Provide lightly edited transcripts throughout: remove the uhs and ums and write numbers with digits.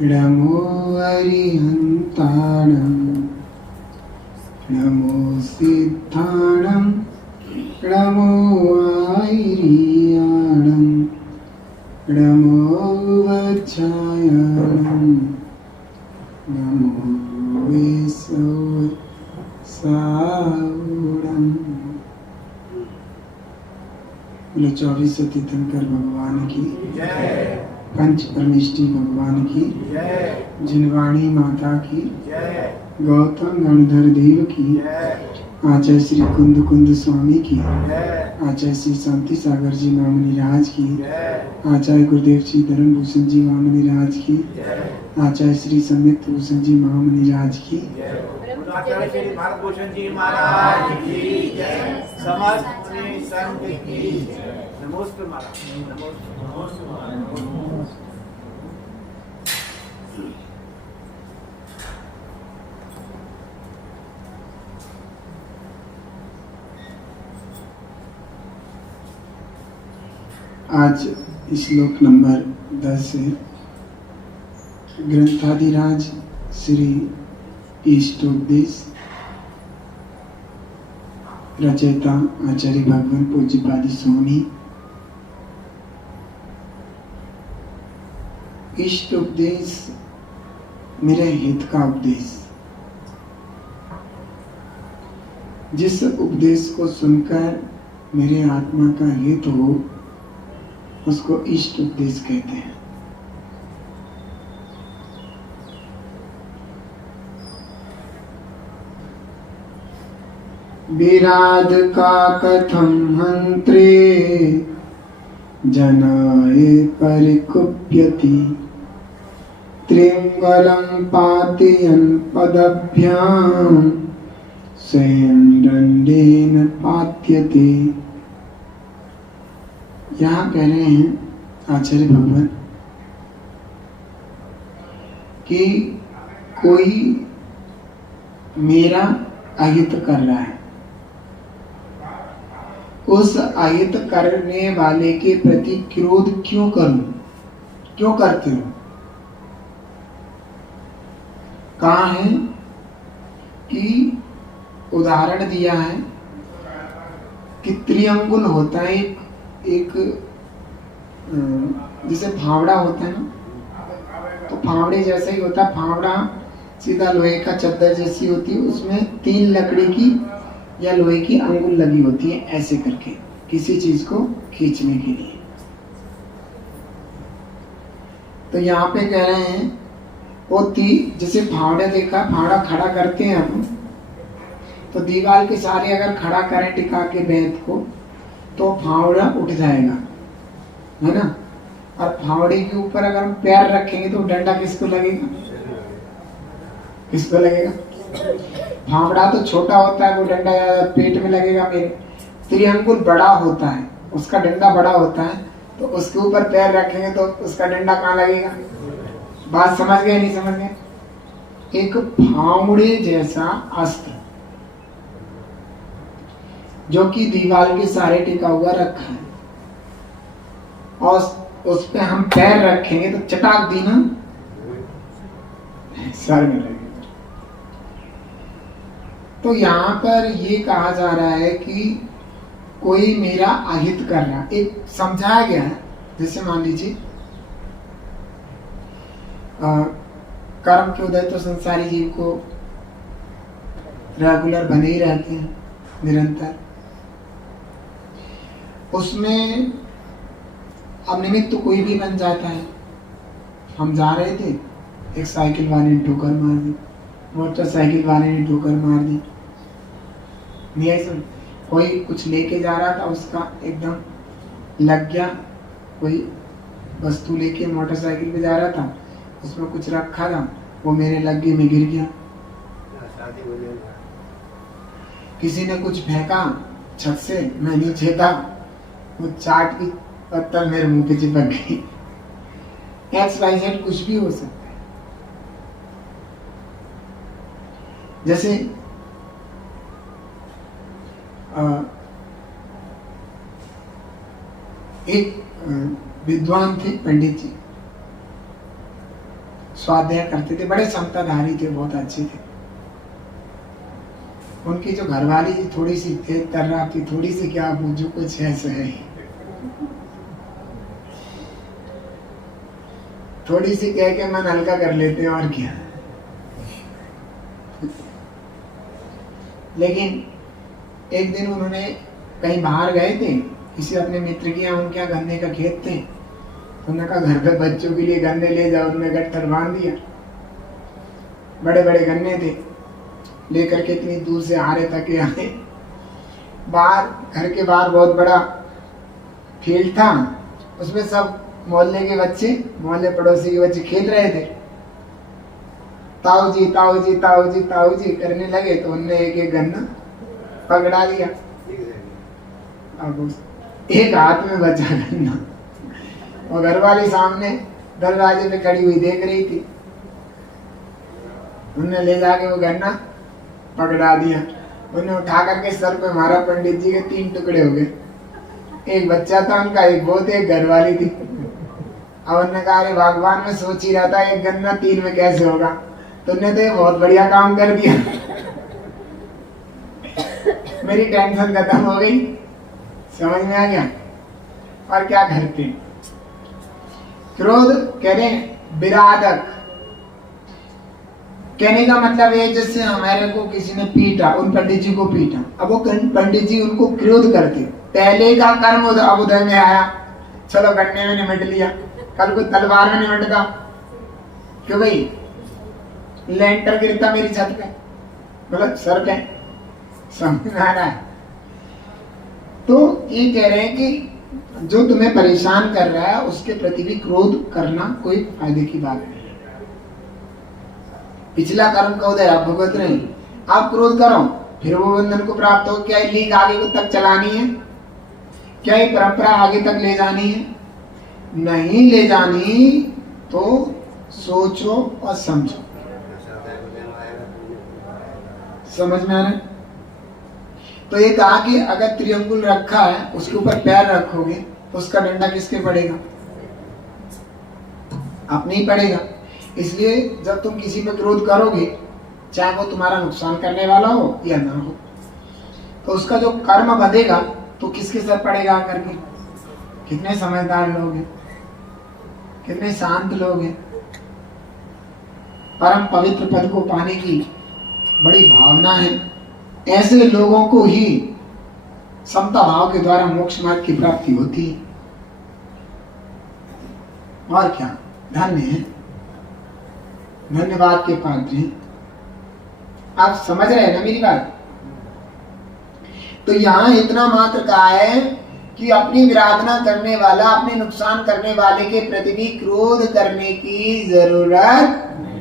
नमो अरिहन्ताणं नमो सिद्धाणं नमो आयर्याणं नमो वज्रायणं नमो वेसवसावणं। बोलो 24 तीर्थंकर भगवान की जय, पंच परमेष्टि भगवान की जय, जिनवाणी माता की जय, गौतम गणधर देव की जय, आचार्य श्री कुंद कुंद स्वामी की जय, आचार्य श्री शांति सागर जी मामनी राज की जय, आचार्य गुरुदेव श्री धर्म भूषण जी मामनी राज की जय, आचार्य श्री संयुक्त भूषण जी महामनी राज की जय, आचार्य श्री भारत भूषण जी महाराज की जय, समस्त मुनि संत की जय। नमोस्तु महाराज, नमोस्तु महाराज। आज श्लोक नंबर 10 है। ग्रंथाधिराज श्री इष्टोपदेश, रचयिता आचार्य भगवान पूज्यपाद स्वामी। इष्टोपदेश मेरे हित का उपदेश, जिस उपदेश को सुनकर मेरे आत्मा का हित हो उसको इष्ट उपदेश कहते हैं। विराध का कथम हंत्रे जनाय परिकुप्यति त्रिंगलं पातयन् पदभ्यां स्वयं दंडेन पात्यते। यहाँ कह रहे हैं आचार्य भगवान कि कोई मेरा अहित कर रहा है, उस अहित करने वाले के प्रति क्रोध क्यों करूं, क्यों करते हो। कहा है कि उदाहरण दिया है कि त्रिअंगुल होता है, एक जैसे फावड़ा होता है ना, तो फावड़े जैसा ही होता है। फावड़ा सीधा लोहे का चद्दर जैसी होती है, उसमें 3 लकड़ी की या लोहे की अंगुल लगी होती है, ऐसे करके किसी चीज को खींचने के लिए। तो यहाँ पे कह रहे हैं वो जैसे फावड़ा देखा, फावड़ा खड़ा करते हैं हम, तो दीवार के सारे अगर खड़ा करें टिका के बेंत को तो फावड़ा उठ जाएगा, है ना। और फावड़े के ऊपर अगर हम पैर रखेंगे तो डंडा किसको लगेगा, किसको लगेगा। फावड़ा तो छोटा होता है, वो डंडा पेट में लगेगा मेरे। त्रिअंगुल बड़ा होता है, उसका डंडा बड़ा होता है, तो उसके ऊपर पैर रखेंगे तो उसका डंडा कहाँ लगेगा। बात समझ गए नहीं समझ गए। एक फावड़े जैसा अस्त्र जो कि दीवार के सारे टिका हुआ रखा है, और उस पे हम पैर रखेंगे तो चटाक दी ना सर में लगेगा। तो यहाँ पर ये कहा जा रहा है कि कोई मेरा अहित कर रहा, एक समझाया गया है। जैसे मान लीजिए कर्म के उदय तो संसारी जीव को रेगुलर बने ही रहते हैं निरंतर। उसमें अब निमित्त तो कोई भी बन जाता है। हम जा रहे थे, एक साइकिल वाले ने ठोकर मार दी, मोटरसाइकिल वाले ने ठोकर मार दी, नहीं ऐसा। कोई कुछ लेके जा रहा था, उसका एकदम लग गया, कोई वस्तु लेके मोटरसाइकिल पे जा रहा था, उसमें कुछ रखा था, वो मेरे लग्गे में गिर गया। किसी ने कुछ फेंका छत से, मैं नीचे था, वो चाट की पत्थर मेरे मुंह पे चिपक गई। XYZ कुछ भी हो सकता है। जैसे एक विद्वान थे, पंडित जी, स्वाध्याय करते थे, बड़े समताधारी थे, बहुत अच्छे थे। उनकी जो घरवाली थी थोड़ी सी तेज तर्रा थी, थोड़ी सी क्या पूछो, कुछ ऐसे है, थोड़ी सी कह के मन हल्का कर लेते हैं और क्या। लेकिन एक दिन उन्होंने कहीं बाहर गए थे, किसी अपने मित्र के यहाँ, उनके यहाँ गन्ने का खेत थे। उन्होंने कहा घर पे बच्चों के लिए गन्ने ले जाओ। उन्होंने गट्ठर बांध दिया, बड़े बड़े गन्ने थे, लेकर के इतनी दूर से आ रहे थके आए। बाहर, घर के बाहर बहुत बड़ा फील्ड था, उसमें सब मोहल्ले के बच्चे, मोहल्ले पड़ोसी के बच्चे खेल रहे थे। ताऊ जी ताऊ जी ताऊ जी ताऊ जी करने लगे तो उनने एक एक गन्ना पकड़ा लिया। अब एक हाथ में बचा गन्ना, और घरवाली सामने दरवाजे पे खड़ी हुई देख रही थी। उनने ले जाके वो गन्ना पकड़ा दिया, उन्हें उठा करके सर पे मारा। पंडित जी के 3 टुकड़े हो गए, एक बच्चा था उनका, एक वो थे, एक घरवाली थी। अब उन्होंने कहा अरे भगवान, में सोच ही रहा था एक गन्ना 3 में कैसे होगा, तुमने तो बहुत बढ़िया काम कर दिया। मेरी टेंशन खत्म हो गई, समझ में आ गया। और क्या करते, क्रोध कह रहे विराधक, कहने का मतलब है जैसे हमारे को किसी ने पीटा, उन पंडित जी को पीटा, अब वो पंडित जी उनको क्रोध करते, पहले का कर्म अब उदय में आया, चलो गन्ने में निमट लिया, कल को तलवार में निमटता। क्यों भाई, लेंटर गिरता मेरी छत पे, मतलब सर पे, समझ में आ रहा है। तो ये कह रहे हैं कि जो तुम्हें परेशान कर रहा है उसके प्रति भी क्रोध करना कोई फायदे की बात नहीं। पिछला कर्म का उदय आप भुगत रहे हैं, आप क्रोध करो, फिर वो बंधन को प्राप्त हो। क्या लीक आगे को तक चलानी है? क्या ये परंपरा आगे तक ले जानी है? नहीं ले जानी तो सोचो और समझो। समझ में आ रहा है? तो ये कहा कि अगर त्रिअंगुल रखा है, उसके ऊपर पैर रखोगे तो उसका डंडा किसके पड़ेगा? अपने ही पड़ेगा। इसलिए जब तुम किसी पे क्रोध करोगे, चाहे वो तुम्हारा नुकसान करने वाला हो या ना हो, तो उसका जो कर्म बंधेगा तो किसके सर पड़ेगा आकर के? कितने समझदार लोग हैं, कितने शांत लोग हैं, परम पवित्र पद को पाने की बड़ी भावना है, ऐसे लोगों को ही समता भाव के द्वारा मोक्ष मार्ग की प्राप्ति होती है। और क्या, धन्य है, धन्यवाद के पात्र हैं। आप समझ रहे हैं ना मेरी बात? तो यहां इतना मात्र कहा है कि अपनी विराधना करने वाला, अपने नुकसान करने वाले के प्रति भी क्रोध करने की जरूरत नहीं।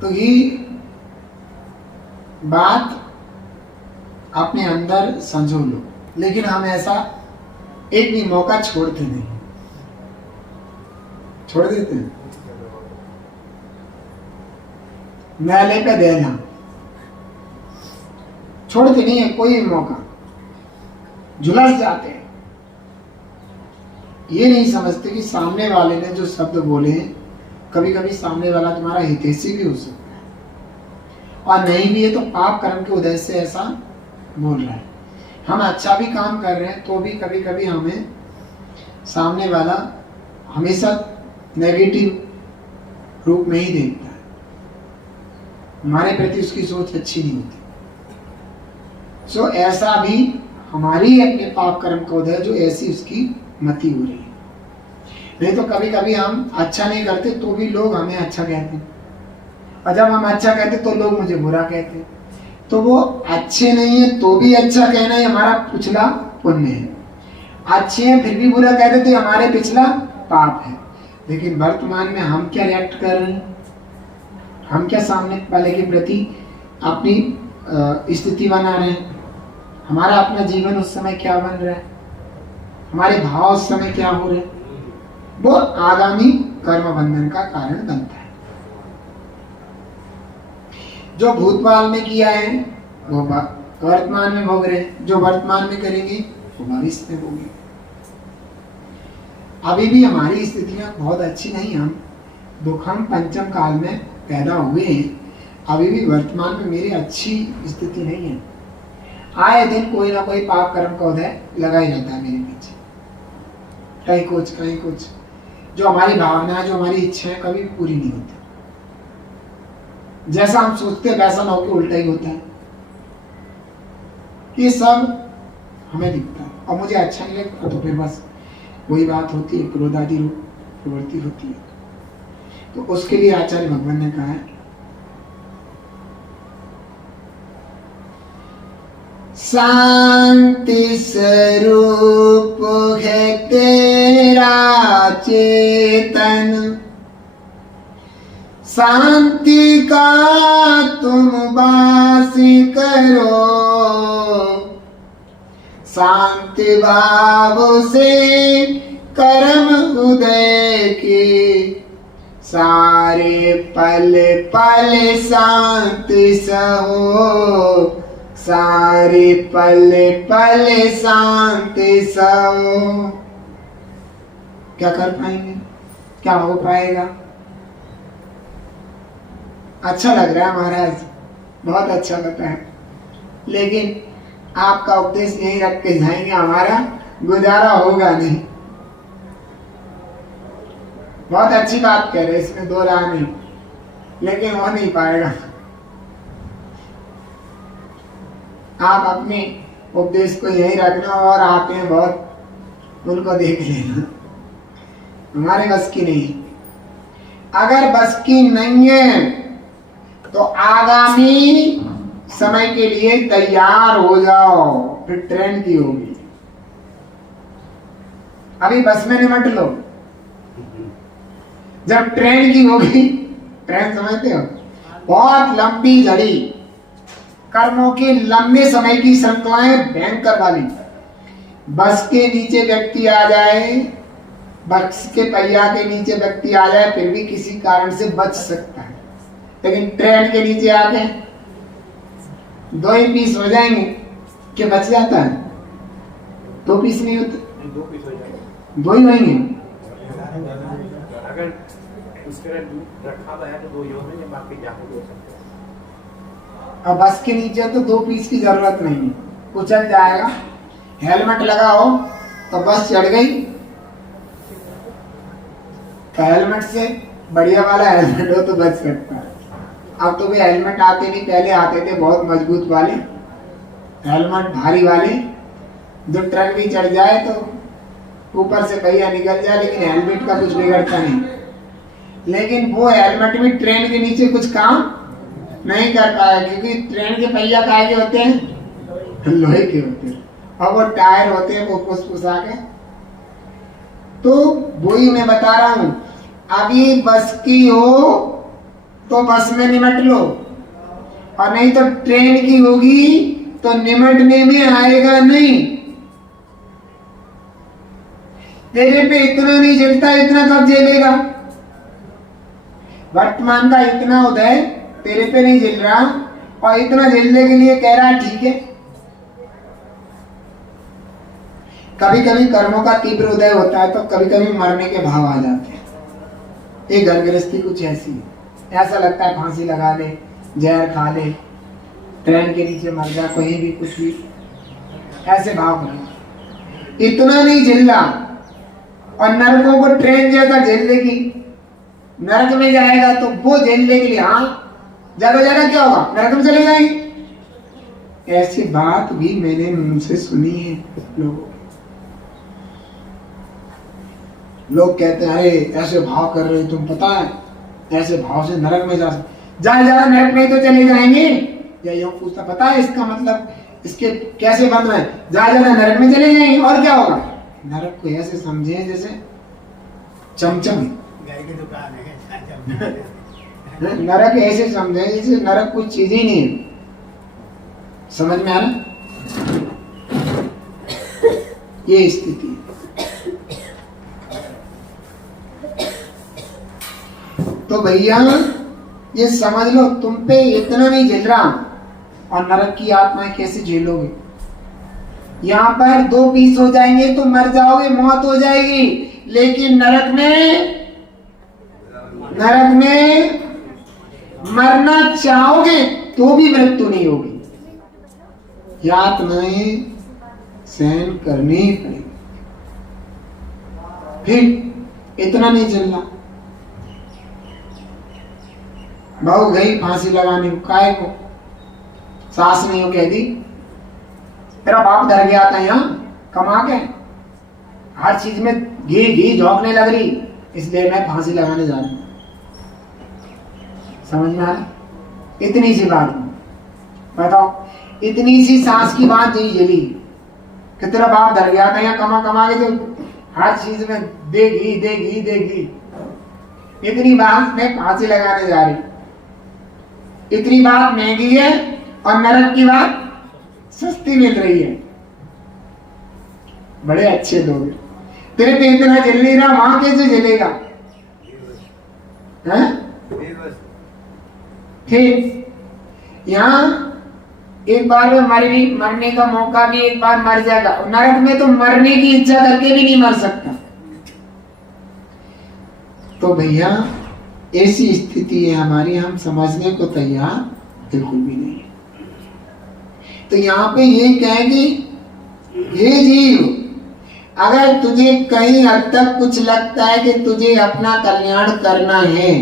तो ये बात अपने अंदर संजो लो। लेकिन हम ऐसा एक भी मौका छोड़ते नहीं, छोड़ देते हैं, न्यायालय पे देना छोड़ते नहीं है कोई मौका, झुलस जाते हैं। ये नहीं समझते कि सामने वाले ने जो शब्द बोले हैं, कभी कभी सामने वाला तुम्हारा हितैषी भी हो सकता है, और नहीं भी है तो पाप कर्म के उदय से ऐसा बोल रहा है। हम अच्छा भी काम कर रहे हैं तो भी कभी कभी हमें सामने वाला हमेशा नेगेटिव रूप में ही देखता है, हमारे प्रति उसकी सोच अच्छी नहीं होती। सो ऐसा भी हमारी अपने पाप कर्म का उदय, जो ऐसी उसकी मति हो रही है। नहीं तो कभी कभी हम अच्छा नहीं करते तो भी लोग हमें अच्छा कहते हैं, और जब हम अच्छा कहते तो लोग मुझे बुरा कहते हैं। तो वो अच्छे नहीं है तो भी अच्छा कहना ही हमारा पिछला पुण्य है, अच्छे हैं फिर भी बुरा कहते तो हमारे पिछला पाप है। लेकिन वर्तमान में हम क्या रिएक्ट कर रहे हैं, हम क्या सामने वाले के प्रति अपनी स्थिति बना रहे हैं, हमारा अपना जीवन उस समय क्या बन रहा है, हमारे भाव उस समय क्या हो रहे हैं, वो आगामी कर्म बंधन का कारण बनता है। जो भूतकाल में किया है वो वर्तमान में भोग रहे हैं, जो वर्तमान में करेंगे वो भविष्य में भोगेंगे। अभी भी हमारी स्थितियां बहुत अच्छी नहीं, हम दुखम पंचम काल में पैदा हुए हैं, अभी भी वर्तमान में मेरी अच्छी स्थिति नहीं है। आए दिन कोई ना कोई पाप कर्म का उदय लगा ही रहता है मेरे पीछे, कहीं कुछ, जो हमारी भावना है, जो हमारी इच्छा है, कभी पूरी नहीं होती। जैसा हम सोचते हैं वैसा ना होकर उल्टा ही होता है। ये सब हमें दिखता है और मुझे अच्छा नहीं लगता, तो फिर बस वही बात होती है, क्रोध आदि रूप प्रवृत्ति होती है। तो उसके लिए आचार्य भगवान ने कहा है, शांति स्वरूप है तेरा चेतन, शांति का तुम वास करो, शांति भाव से कर्म उदय के, सारे पल पल शांति सहो, सारे पल पल शांति सहो। क्या कर पाएंगे, क्या हो पाएगा? अच्छा लग रहा है महाराज, बहुत अच्छा लगता है, लेकिन आपका उपदेश यही रख के जाएंगे, हमारा गुजारा होगा नहीं। बहुत अच्छी बात कह रहे, इसमें दो राह नहीं, लेकिन हो नहीं पाएगा। आप अपने उपदेश को यही रखना, और आते हैं बहुत उनको देख लेना, हमारे बस की नहीं। अगर बस की नहीं है तो आगामी समय के लिए तैयार हो जाओ, फिर ट्रेन की होगी। अभी बस में निमट लो, जब ट्रेन की होगी, ट्रेन समझते हो, बहुत लंबी घड़ी, कर्मों के लंबे समय की श्रृंखलाएं भयंकर वाली। बस के नीचे व्यक्ति आ जाए, बस के पहिया के नीचे व्यक्ति आ जाए, फिर भी किसी कारण से बच सकता है, लेकिन ट्रेन के नीचे आके 2 ही पीस हो जाएंगे, क्या बच जाता है? 2 पीस नहीं होते, 2 पीस हो जाएंगे, 2 ही होंगे। अगर उसके रखा हुआ है तो 2 ही होंगे, बाकी जाके 2 सकते हैं। अब बस के नीचे तो 2 पीस की जरूरत नहीं है, कुचल जाएगा। हेलमेट लगा हो तो बस चढ़ गई, तो हेलमेट से बढ़िया वाला हेलमेट हो तो बच सकता है। अब तो भी हेलमेट आते नहीं, पहले आते थे बहुत मजबूत वाले हेलमेट, भारी वाले, जो ट्रक भी चढ़ जाए तो ऊपर से पहिया निकल जाए, लेकिन हेलमेट का कुछ बिगड़ता नहीं। लेकिन वो हेलमेट भी ट्रेन के नीचे कुछ काम नहीं कर पाया, क्योंकि ट्रेन के पहिया काहे के होते हैं? लोहे के होते हैं, और वो टायर होते हैं वो फुसफुसा के। तो वही मैं बता रहा हूं, अभी बस की हो तो बस में निमट लो, और नहीं तो ट्रेन की होगी तो निमटने में आएगा नहीं। तेरे पे इतना नहीं झेलता, इतना कब झेलेगा? वर्तमान का इतना उदय तेरे पे नहीं झेल रहा, और इतना झेलने के लिए कह रहा है ठीक है। कभी कभी कर्मों का तीव्र उदय होता है, तो कभी कभी मरने के भाव आ जाते हैं। एक घर गृहस्थी कुछ ऐसी है, ऐसा लगता है फांसी लगा ले, जहर खा ले, ट्रेन के नीचे मर जा, कहीं भी कुछ भी, ऐसे भाव होते। इतना नहीं झेल रहा, और नरकों को ट्रेन जैसा झेल लेगी, नरक में जाएगा तो वो झेलने के लिए, हाँ ज्यादा ज्यादा क्या होगा, नरक में चले जाएंगे। ऐसी बात भी मैंने मुंह सुनी है। लोग कहते हैं अरे ऐसे भाव कर रहे तुम, पता है ऐसे भाव से नरक में जा ज्यादा नरक में तो चले जाएंगे। या यूं पूछता, पता है इसका मतलब, इसके कैसे बंद है, ज्यादा नरक में चले जाएंगे, और क्या होगा? नरक को ऐसे समझे जैसे चमचम की दुकान है। नरक ऐसे समझे जैसे नरक कुछ चीज ही नहीं है। समझ में आ रहा? ये स्थिति है। तो भैया ये समझ लो, तुम पे इतना नहीं झेल रहा, और नरक की आत्माएं कैसे झेलोगे? यहाँ पर 2 पीस हो जाएंगे तो मर जाओगे, मौत हो जाएगी, लेकिन नरक में मरना चाहोगे तो भी मृत्यु नहीं होगी। ये आत्माएं सहन करनी ही पड़ेगी। फिर इतना नहीं चलना, बहू गई फांसी लगाने को, काय को? सास नहीं हो कह दी, तेरा बाप डर गया था यहाँ कमा के, हर चीज में घी झोंकने लग रही, इसलिए मैं फांसी लगाने जा रही हूं। समझ में आ रहा? इतनी सी बात बताओ, इतनी सी सांस की बात नहीं जली कि तेरा बाप डर गया था यहाँ कमा के, तो हर चीज में देगी। इतनी बात मैं फांसी लगाने जा रही, इतनी बात महंगी है और नरक की बात सस्ती मिल रही है। बड़े अच्छे लोग, तेरे पे इतना जल नहीं रहा, वहां कैसे जलेगा? ठीक, यहाँ एक बार में मरने का मौका भी, एक बार मर जाएगा। नरक में तो मरने की इच्छा करके भी नहीं मर सकता। तो भैया ऐसी स्थिति है हमारी, हम समझने को तैयार बिल्कुल भी नहीं है। तो यहाँ पे ये कहेंगे, हे जीव, अगर तुझे कहीं हद तक कुछ लगता है कि तुझे अपना कल्याण करना है,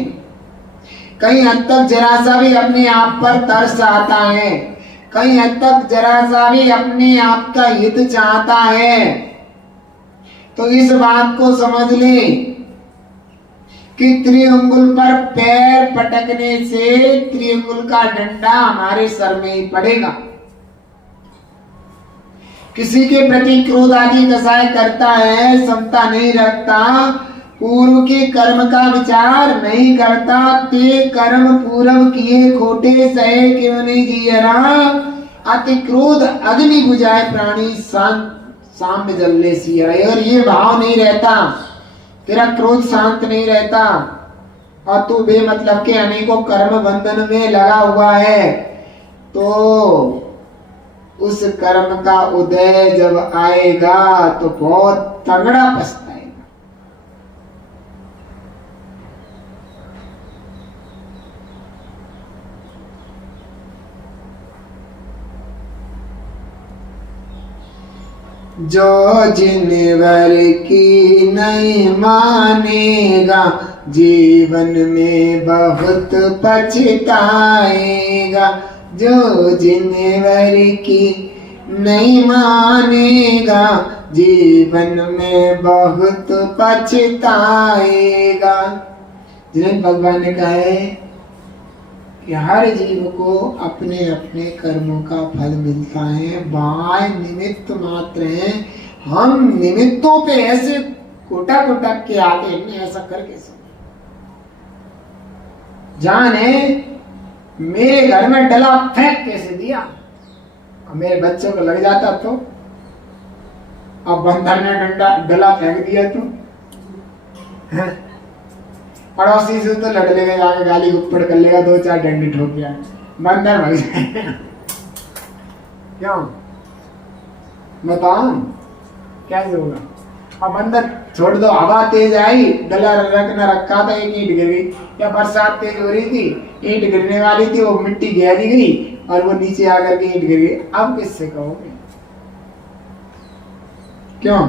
कहीं हद तक जरा सा भी अपने आप पर तरस आता है, कहीं हद तक जरा सा भी अपने आप का हित चाहता है, तो इस बात को समझ ले कि त्रिअंगुल पर पैर पटकने से त्रिअंगुल का डंडा हमारे सर में ही पड़ेगा। किसी के प्रति क्रोध आदि कसाय करता है, समता नहीं रखता, पूर्व के कर्म का विचार नहीं करता, ते कर्म पूर्व किए खोटे सहे क्यों नहीं जियरा, अति क्रोध अग्नि बुझाए प्राणी साम्य जलने सिया। और ये भाव नहीं रहता, तेरा क्रोध शांत नहीं रहता और तू बेमतलब के अनेकों कर्म बंधन में लगा हुआ है, तो उस कर्म का उदय जब आएगा तो बहुत तगड़ा पछताएगा। जो जिनवर की नहीं मानेगा जीवन में बहुत पछताएगा, जो जिनवर की नहीं मानेगा जीवन में बहुत पछताएगा। जिन्हें भगवान ने कहा है कि हर जीव को अपने अपने कर्मों का फल मिलता है, बाह्य निमित्त मात्र हैं, हम निमित्तों पे ऐसे कोटा कोटा के आते हैं, ऐसा करके जाने मेरे घर में डला फेंक कैसे दिया और मेरे बच्चों को लग जाता तो, अब बंदर ने डला फेंक दिया तो पड़ोसी से तो लड़ लेगा, जाके गाली गुप्पड़ कर लेगा, 2-4 डंडे ठोक दिया, बंदर भाग जाएगा। क्यों बताओ कैसे होगा? अब बंदर छोड़ दो, हवा तेज आई, डला रखा था, एक ईंट गिर गई, या बरसात तेज हो रही थी, ईंट गिरने वाली थी, वो मिट्टी गहरी गई और वो नीचे आकर के ईंट गिर गई। अब किससे कहोगे? क्यों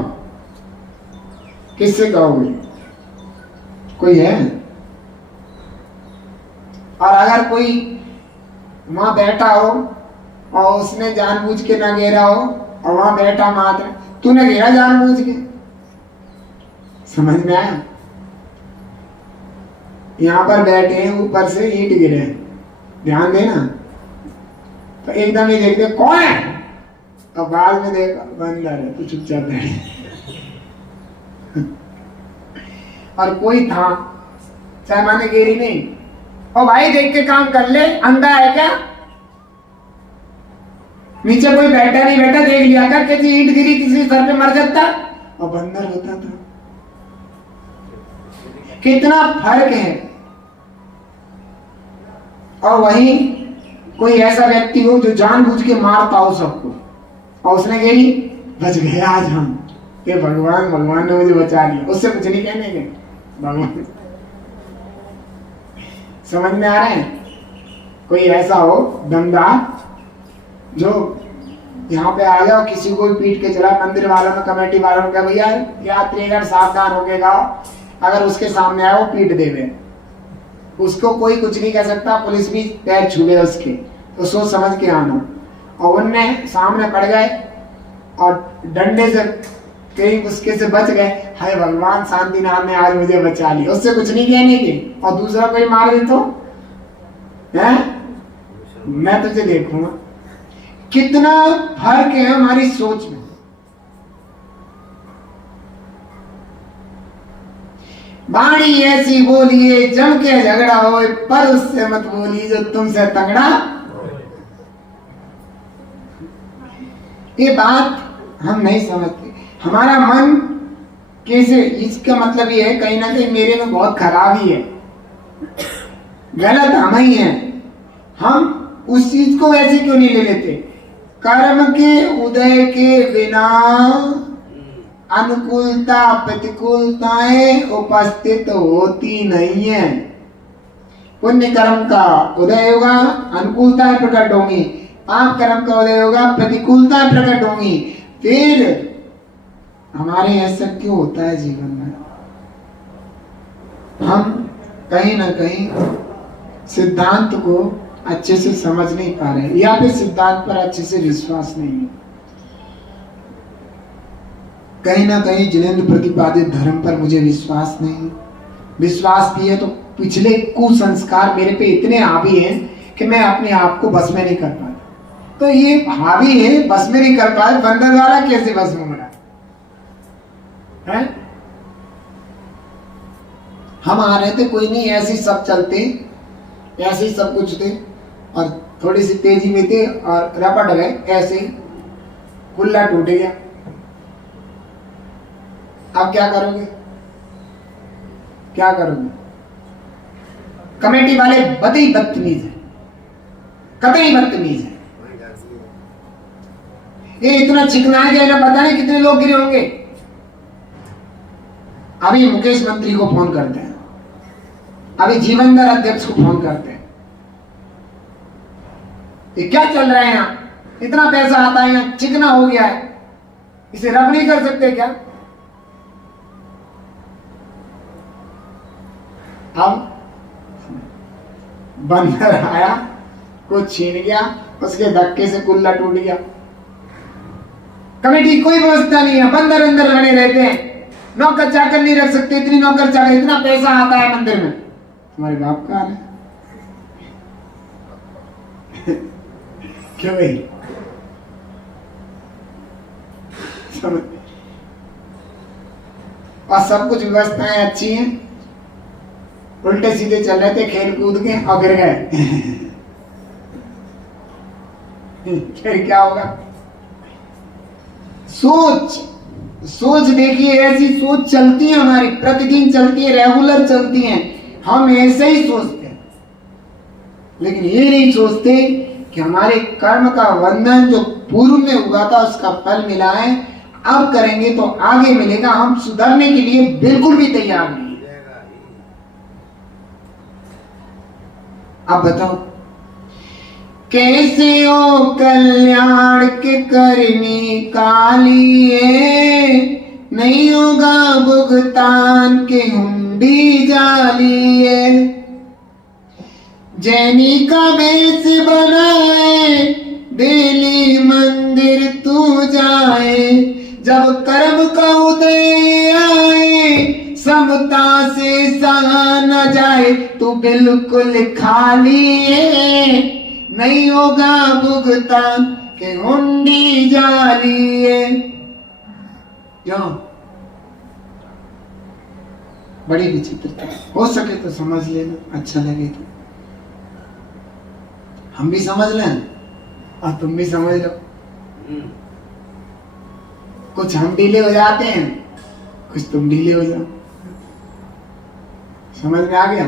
किससे कहोगे? कोई है? और अगर कोई वहां बैठा हो और उसने जानबूझ के ना घेरा हो और वहां बैठा मात्र, तूने घेरा जानबूझ के, समझ में आया? यहां पर बैठे हैं, ऊपर से ईंट गिरे, ध्यान देना, तो एकदम ही देखते कौन है, और बाद में देखा बंदर है, तो चुपचाप बैठे। और कोई था, चाहे माने गिरी नहीं, और भाई देख के काम कर ले, अंधा है क्या? नीचे कोई बैठा नहीं बैठा, देख लिया कर, कैसी ईंट गिरी किसी सर पे मर जाता, और बंदर होता था। कितना फर्क है। और वहीं कोई ऐसा व्यक्ति हो जो जानबूझ के मारता हो सबको, और उसने कही बच गए आज हम, ये भगवान भगवान ने मुझे बचा लिया, उससे कुछ नहीं कहने के भगवान। समझ में आ रहे हैं? कोई ऐसा हो दमदार जो यहाँ पे आ जाओ, किसी को भी पीट के चला, मंदिर वालों ने कमेटी वालों ने कहा भैया यात्रीगण सावधान होके गाओ, अगर उसके सामने आए वो पीट देवे, उसको कोई कुछ नहीं कह सकता, पुलिस भी पैर छूले उसके, तो सोच समझ के आना। और उनने सामने पड़ गए और डंडे से कहीं उसके से बच गए, हाय भगवान शांतिनाथ ने आज मुझे बचा लिया, उससे कुछ नहीं कहने के, और दूसरा कोई मार दे तो है मैं तुझे देखूंगा। कितना फर्क है हमारी सोच में। बाणी ऐसी बोलिए जम के झगड़ा होए, पर उससे मत बोलिए जो तुमसे तगड़ा। ये बात हम नहीं समझते। हमारा मन कैसे, इसका मतलब ये है कहीं ना कहीं मेरे में बहुत खराबी है, गलत हम ही है। हम उस चीज को वैसे क्यों नहीं ले लेते? कर्म के उदय के बिना अनुकूलता प्रतिकूलताएं उपस्थित होती नहीं है। पुण्य कर्म का उदय होगा, अनुकूलताएं प्रकट होंगी, पाप कर्म का उदय होगा, प्रतिकूलताएं प्रकट होंगी। फिर हमारे ऐसा क्यों होता है जीवन में? हम कहीं ना कहीं सिद्धांत को अच्छे से समझ नहीं पा रहे, या फिर सिद्धांत पर अच्छे से विश्वास नहीं है। कहीं ना कहीं जिनेंद्र प्रतिपादित धर्म पर मुझे विश्वास नहीं। विश्वास भी है तो पिछले कुसंस्कार मेरे पे इतने हावी हैं कि मैं अपने आप को बस में नहीं कर पाता। तो ये हावी है, बस में नहीं कर पाए, बंदर वाला कैसे बस में मरा है? हम आ रहे थे, कोई नहीं, ऐसे सब चलते, ऐसे ही सब कुछ थे, और थोड़ी सी तेजी में थे और रपट गए, ऐसे ही कुल्ला टूट गया। अब क्या करोगे? क्या करोगे? कमेटी वाले बदई बदतमीज है, कतई बदतमीज है। ये इतना चिकना गया ना, पता नहीं कितने लोग गिरे होंगे। अभी मुकेश मंत्री को फोन करते हैं, अभी जीवनधर अध्यक्ष को फोन करते हैं, ये क्या चल रहा है यहाँ? इतना पैसा आता है यहाँ, चिकना हो गया है, इसे रब नहीं कर सकते क्या? अब बंदर आया, कुछ छीन गया, उसके धक्के से कुल्ला टूट गया। कमेटी कोई व्यवस्था नहीं है, बंदर अंदर बने रहते हैं, नौकर चाकर नहीं रख सकते, इतनी नौकर चाकर, इतना पैसा आता है मंदिर में। तुम्हारे बाप का है क्यों भाई? और सब कुछ व्यवस्थाएं अच्छी हैं, उल्टे सीधे चल रहे थे खेल कूद के और गिर गए फिर क्या होगा? सोच देखिए, ऐसी सोच चलती है हमारी, प्रतिदिन चलती है, रेगुलर चलती है। हम ऐसे ही सोचते हैं, लेकिन ये नहीं सोचते कि हमारे कर्म का बंधन जो पूर्व में हुआ था उसका फल मिला है, अब करेंगे तो आगे मिलेगा। हम सुधरने के लिए बिल्कुल भी तैयार नहीं। अब बताओ, कैसे ओ कल्याण के करनी कालिए, नहीं होगा भुगतान के हुंडी जालिए। जैनी का बेस बनाए, बेली मंदिर तू जाए, जब कर्म का उदय आए, समता से सहा न जाए, तू बिल्कुल खाली है, नहीं होगा भुगतान के हुंडी जाली है। क्यों? बड़ी विचित्रता। हो सके तो समझ लेना, अच्छा लगे तो हम भी समझ लें और तुम भी समझ लो। कुछ हम ढीले हो जाते हैं, कुछ तुम ढीले हो जाओ। समझ में आ गया?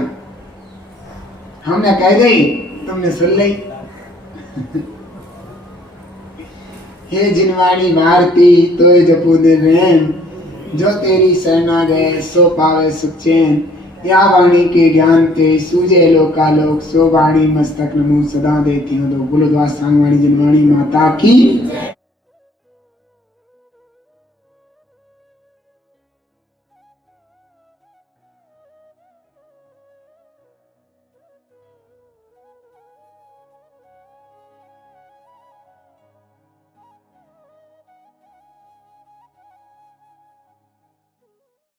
हमने कह गई, तुमने सुन ली, हे जिनवाणी भारती तोय जपू दे रैन, जो तेरी शरणा गए सो पावे सुख चैन। या वाणी के ज्ञान ते सूझे लोकालोक, सो वाणी मस्तक नमो सदा देती हूँ। तो बोलो द्वार सांगवाणी जिनवाणी माता की।